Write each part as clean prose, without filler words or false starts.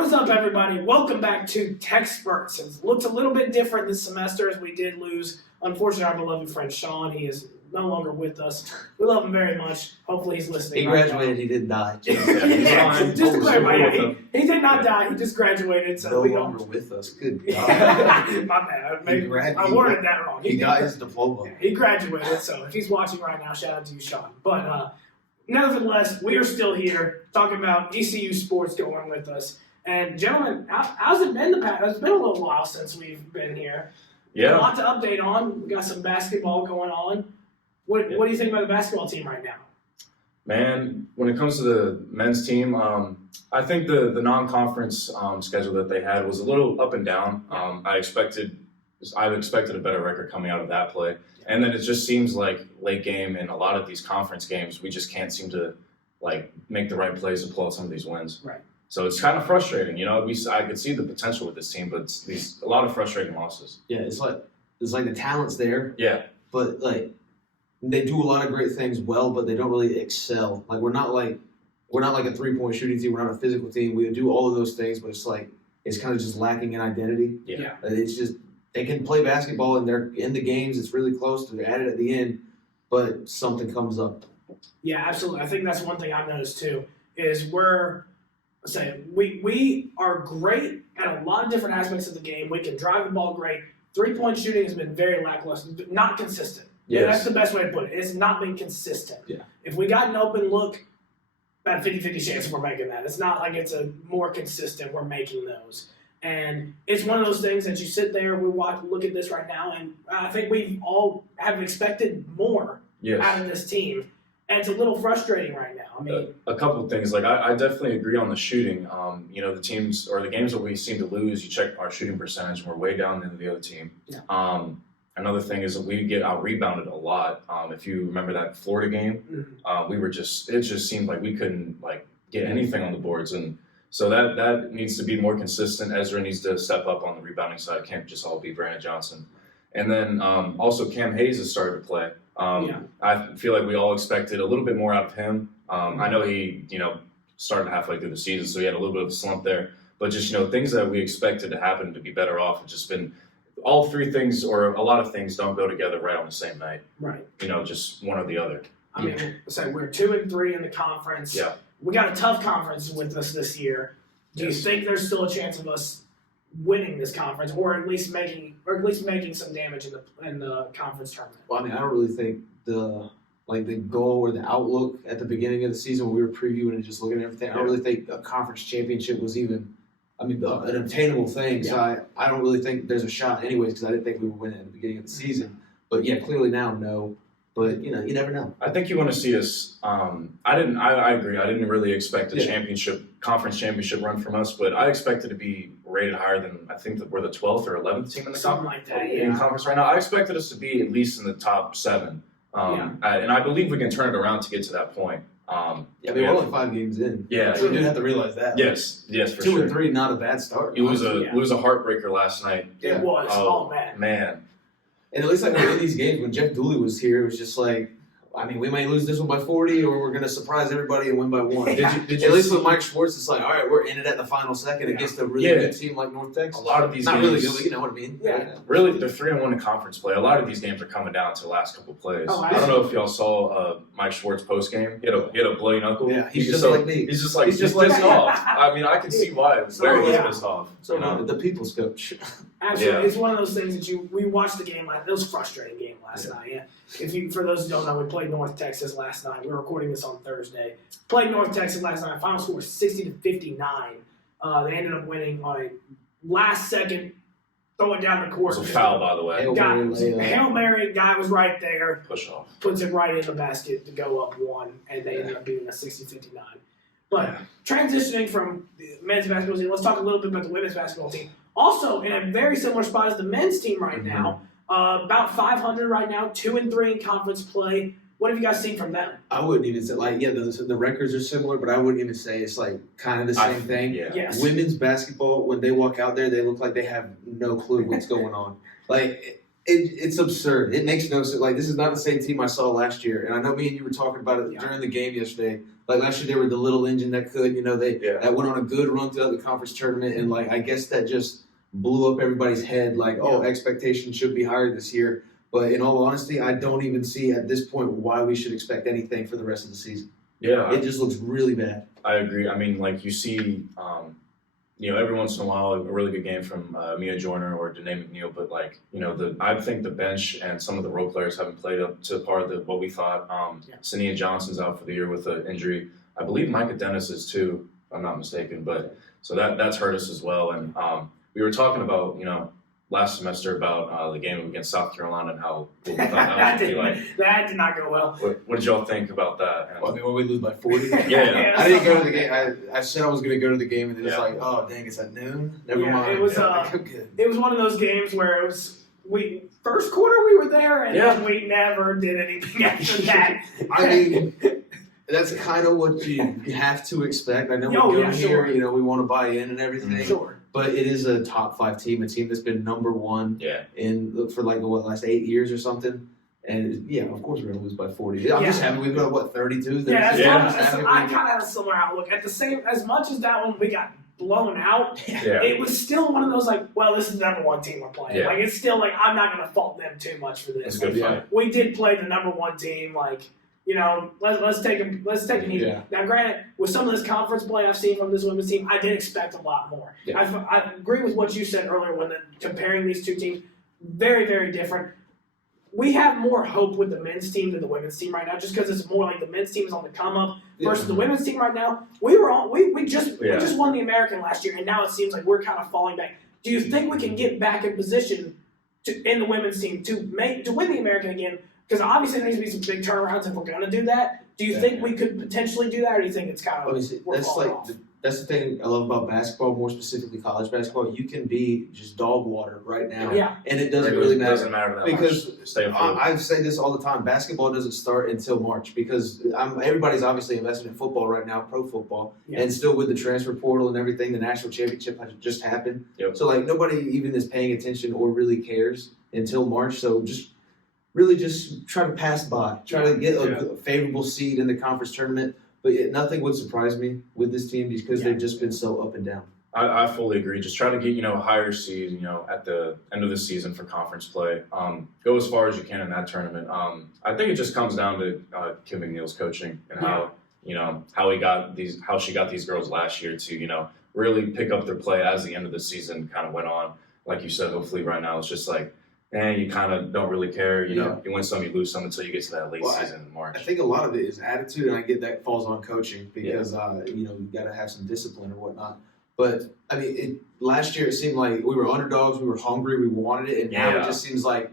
What is up, everybody? Welcome back to TECSpertz. It looks a little bit different this semester as we did lose, unfortunately, our beloved friend Sean. He is no longer with us. We love him very much. Hopefully he's listening. He graduated. He didn't die. Just to clarify, he did not die. He just graduated. So no we longer don't... with us. Good God. My bad. I worded that wrong. He got his diploma. He graduated. So if he's watching right now, shout out to you, Sean. But nevertheless, we are still here talking about ECU sports going with us. And gentlemen, how's it been the past? It's been a little while since we've been here. Yeah. A lot to update on. We got some basketball going on. What do you think about the basketball team right now? Man, when it comes to the men's team, I think the non-conference schedule that they had was a little up and down. I expected a better record coming out of that play. And then it just seems like late game in a lot of these conference games, we just can't seem to make the right plays to pull out some of these wins. Right. So it's kind of frustrating, you know. I could see the potential with this team, but it's a lot of frustrating losses. Yeah, it's like the talent's there. Yeah. But they do a lot of great things well, but they don't really excel. We're not like a 3-point shooting team. We're not a physical team. We do all of those things, but it's kind of just lacking in identity. Yeah. It's just they can play basketball and they're in the games. It's really close. They're at it at the end, but something comes up. Yeah, absolutely. I think that's one thing I've noticed too. Is we are great at a lot of different aspects of the game. We can drive the ball great. 3-point shooting has been very lackluster, not consistent. Yes. Yeah, that's the best way to put it. It's not been consistent. Yeah. If we got an open look, about 50-50 chance we're making that. It's not like it's a more consistent, we're making those. And it's one of those things that you sit there, look at this right now, and I think we all have expected more out of this team. And it's a little frustrating right now. I mean, a couple of things. I definitely agree on the shooting. The teams or the games that we seem to lose, you check our shooting percentage, and we're way down than the other team. Yeah. Another thing is that we get out rebounded a lot. If you remember that Florida game, it just seemed like we couldn't get anything on the boards, and so that needs to be more consistent. Ezra needs to step up on the rebounding side. It can't just all be Brandon Johnson. And then also Cam Hayes has started to play. I feel like we all expected a little bit more out of him. I know he, started halfway through the season, so he had a little bit of a slump there. But just, things that we expected to happen to be better off have just been all three things, or a lot of things don't go together right on the same night. Right. Just one or the other. I mean, we're 2-3 in the conference. Yeah. We got a tough conference with us this year. Do you think there's still a chance of us winning this conference, or at least making some damage in the conference tournament? Well, I mean, I don't really think the goal or the outlook at the beginning of the season when we were previewing and just looking at everything, I don't really think a conference championship was even, an obtainable thing. Yeah. So I don't really think there's a shot anyways, because I didn't think we would win it at the beginning of the season. But yeah, clearly now, no. But, you never know. I think you want to see us. I agree. I didn't really expect a conference championship run from us, but I expected to be rated higher than, I think that we're the 12th or 11th team in the conference right now. I expected us to be at least in the top 7. And I believe we can turn it around to get to that point. We're only 5 games in. Yeah. So you do have to realize that. Yes, for sure. 2-3, not a bad start. It was a heartbreaker last night. It was. Oh, man. And at least in these games, when Jeff Dooley was here, it was just we might lose this one by 40, or we're going to surprise everybody and win by 1. At least with Mike Schwartz, it's all right, we're in it at the final second against a really good team like North Texas. A lot of these not games, really good, but you know what I mean. Yeah. Really, they're 3-1 in conference play. A lot of these games are coming down to the last couple of plays. Oh, I don't know if y'all saw Mike Schwartz post game. He had a bloody knuckle. Yeah, he's just like me. He's just pissed off. I mean, I can see why. He's pissed off. So the people's coach. Absolutely, it's one of those things that we watched the game last. It was a frustrating game last night. Yeah, for those who don't know, we played North Texas last night. We're recording this on Thursday. Played North Texas last night. Final score was 60-59. They ended up winning on a last second throw it down the court. It was a foul, by the way. Hail Mary, guy was right there. Push off. Puts it right in the basket to go up 1, and they ended up beating a 60-59. But transitioning from the men's basketball team, let's talk a little bit about the women's basketball team. Also, in a very similar spot as the men's team right now, about 500 right now, 2-3 in conference play. What have you guys seen from them? I wouldn't even say the records are similar, but I wouldn't even say it's kind of the same thing. Yeah. Yes. Women's basketball, when they walk out there, they look like they have no clue what's going on. It's absurd. It makes no sense. Like, this is not the same team I saw last year. And I know me and you were talking about it during the game yesterday. Like, last year they were the little engine that could, that went on a good run throughout the conference tournament. And, like, I guess that just blew up everybody's head. Like, expectations should be higher this year. But in all honesty, I don't even see at this point why we should expect anything for the rest of the season. Yeah. It just looks really bad. I agree. I mean, like, you see, every once in a while, a really good game from Mia Joyner or Danae McNeil, but I think the bench and some of the role players haven't played up to par of what we thought. Sania Johnson's out for the year with an injury. I believe Micah Dennis is too, if I'm not mistaken. But so that's hurt us as well. And we were talking about, last semester about the game against South Carolina and how we thought that was going to be like. That did not go well. What did y'all think about that? And, when we lose by 40? Yeah. I didn't go to the game. I said I was going to go to the game, and then it's like, oh, dang, it's at noon? Never mind. It was, it was one of those games where first quarter we were there, and then we never did anything after that. I mean, that's kind of what you have to expect. I know we go here, we want to buy in and everything. Sure. But it is a top 5 team, a team that's been number 1 for like the last 8 years or something. And of course we're gonna lose by 40. I'm just happy we've got 32. I kind of have a similar outlook. At the same, as much as that one we got blown out, it was still one of those like, well, this is the number 1 team we're playing. Yeah. Like it's still like I'm not gonna fault them too much for this. It's a good fight. We did play the number 1 team, like. Let's take it easy. Yeah. Now, granted, with some of this conference play I've seen from this women's team, I did expect a lot more. Yeah. I agree with what you said earlier when comparing these two teams. Very, very different. We have more hope with the men's team than the women's team right now, just because it's more like the men's team is on the come up versus the women's team right now. We just won the American last year, and now it seems like we're kind of falling back. Do you think we can get back in position in the women's team to win the American again? Because obviously there needs to be some big turnarounds if we're going to do that. Do you think we could potentially do that, or do you think it's kind of that's the thing I love about basketball, more specifically college basketball. You can be just dog water right now, and it doesn't really matter. It doesn't matter that because much. I say this all the time. Basketball doesn't start until March because everybody's obviously invested in football right now, pro football, and still with the transfer portal and everything, the national championship just happened. Yep. So like nobody even is paying attention or really cares until March. So just try to pass by, try to get a favorable seed in the conference tournament. But nothing would surprise me with this team because they've just been so up and down. I fully agree. Just try to get, a higher seed, at the end of the season for conference play. Go as far as you can in that tournament. I think it just comes down to Kim McNeil's coaching and how she got these girls last year to, really pick up their play as the end of the season kind of went on. Like you said, hopefully right now it's just like, you kind of don't really care. You win some, you lose some until you get to that late season in March. I think a lot of it is attitude, and I get that falls on coaching because, you got to have some discipline or whatnot. But, I mean, last year it seemed like we were underdogs, we were hungry, we wanted it, and now it just seems like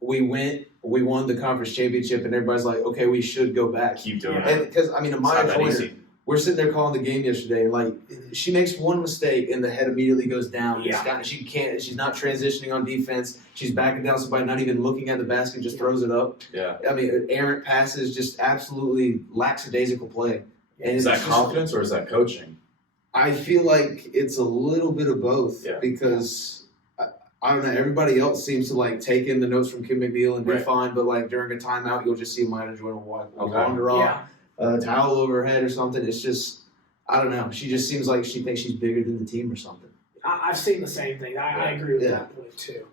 we won the conference championship, and everybody's like, okay, we should go back. Keep doing it. Because, I mean, Amaya Joyner, we're sitting there calling the game yesterday, and like she makes one mistake, and the head immediately goes down. She's not transitioning on defense. She's backing down somebody, not even looking at the basket, just throws it up. Yeah. I mean, errant passes, just absolutely lackadaisical play. And is that confidence or is that coaching? I feel like it's a little bit of both because I don't know. Everybody else seems to like take in the notes from Kim McNeil and be fine, but like during a timeout, you'll just see Amaya Joyner wander off. A towel over her head or something. It's just, I don't know. She just seems like she thinks she's bigger than the team or something. I've seen the same thing. I agree with that point too.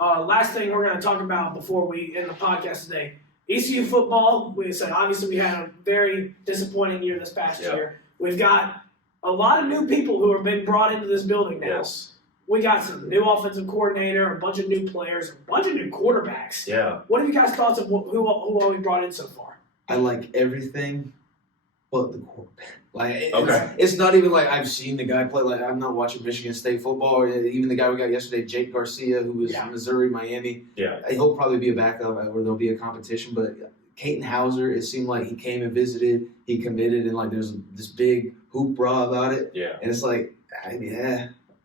Last thing we're going to talk about before we end the podcast today. ECU football. We said obviously we had a very disappointing year this past year. We've got a lot of new people who have been brought into this building now. Yes. We got some new offensive coordinator, a bunch of new players, a bunch of new quarterbacks. Yeah. What have you guys thoughts of who all we brought in so far? I like everything but the quarterback. Like, it's not even like I've seen the guy play. Like, I'm not watching Michigan State football. Or even the guy we got yesterday, Jake Garcia, who was Missouri, Miami. Yeah. He'll probably be a backup or there'll be a competition. But Caton Hauser, it seemed like he came and visited, he committed, and like there's this big hoopla about it. Yeah. And it's like, I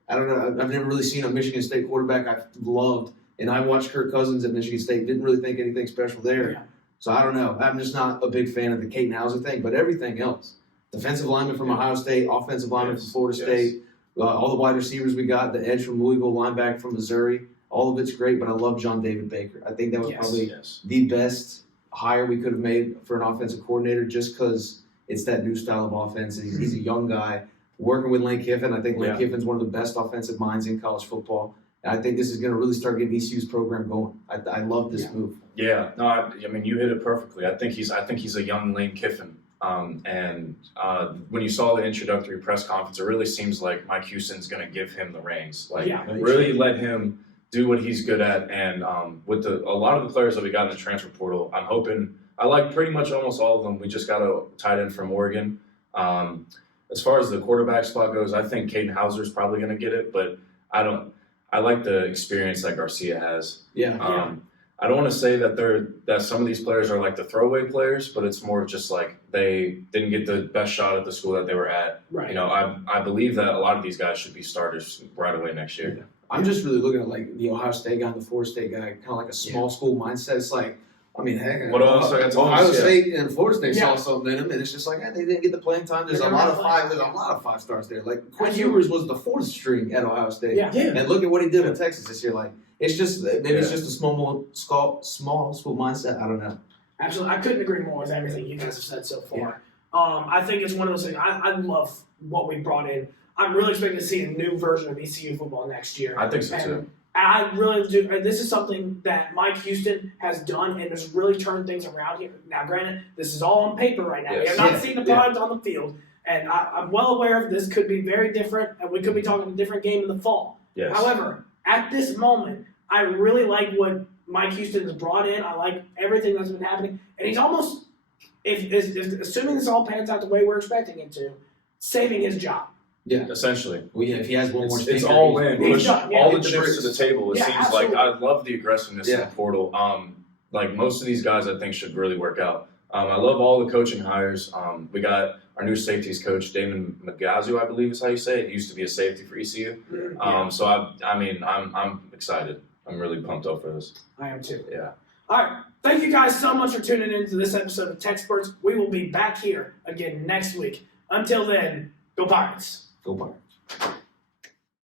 don't know. I've never really seen a Michigan State quarterback I've loved. And I watched Kirk Cousins at Michigan State. Didn't really think anything special there. Yeah. So I don't know. I'm just not a big fan of the Caton Hauser thing, but everything else. Defensive lineman from Ohio State, offensive lineman from Florida State, all the wide receivers we got, the edge from Louisville, linebacker from Missouri. all of it's great, but I love John David Baker. I think that was probably Yes. the best hire we could have made for an offensive coordinator, just because it's that new style of offense. He's a young guy working with Lane Kiffin. I think Lane Kiffin's one of the best offensive minds in college football. And I think this is going to really start getting ECU's program going. I love this move. Yeah, no, I mean you hit it perfectly. I think he's a young Lane Kiffin. When you saw the introductory press conference, it really seems like Mike Houston's going to give him the reins. Like really let him do what he's good at. And with a lot of the players that we got in the transfer portal, I'm hoping I like pretty much almost all of them. We just got a tight end from Oregon. As far as the quarterback spot goes, I think Caden Hauser's probably going to get it, but I like the experience that Garcia has. I don't want to say that some of these players are like the throwaway players, but it's more just like they didn't get the best shot at the school that they were at. Right. You know, I believe that a lot of these guys should be starters right away next year. I'm just really looking at like the Ohio State guy and the Florida State guy, kind of like a small school mindset. It's like, I mean, heck, Ohio State and Florida State saw something in them, and it's just like, they didn't get the playing time. There's a lot of five stars there. Like Quinn Ewers was the fourth string at Ohio State, and look at what he did with Texas this year. Like, it's just maybe it's just a small school mindset. I don't know. Absolutely, I couldn't agree more with everything you guys have said so far. I think it's one of those things. I love what we brought in. I'm really expecting to see a new version of ECU football next year. I think so too. I really do. This is something that Mike Houston has done and has really turned things around here. Now, granted, this is all on paper right now. We have not seen the product on the field, and I'm well aware of this could be very different, and we could be talking a different game in the fall. Yes. However, at this moment, I really like what Mike Houston has brought in. I like everything that's been happening, and he's almost, if assuming this all pans out the way we're expecting it to, saving his job. Yeah, essentially. Well, if he has one more, it's all in. Push all the chips to the table. It seems absolutely. like I love the aggressiveness in the portal. Like most of these guys, I think should really work out. I love all the coaching hires. We got our new safeties coach, Damon Magazu, I believe is how you say it. He used to be a safety for ECU. So I'm excited. I'm really pumped up for this. I am too. Yeah. All right. Thank you guys so much for tuning in to this episode of TECSpertz. We will be back here again next week. Until then, go Pirates. Go Pirates.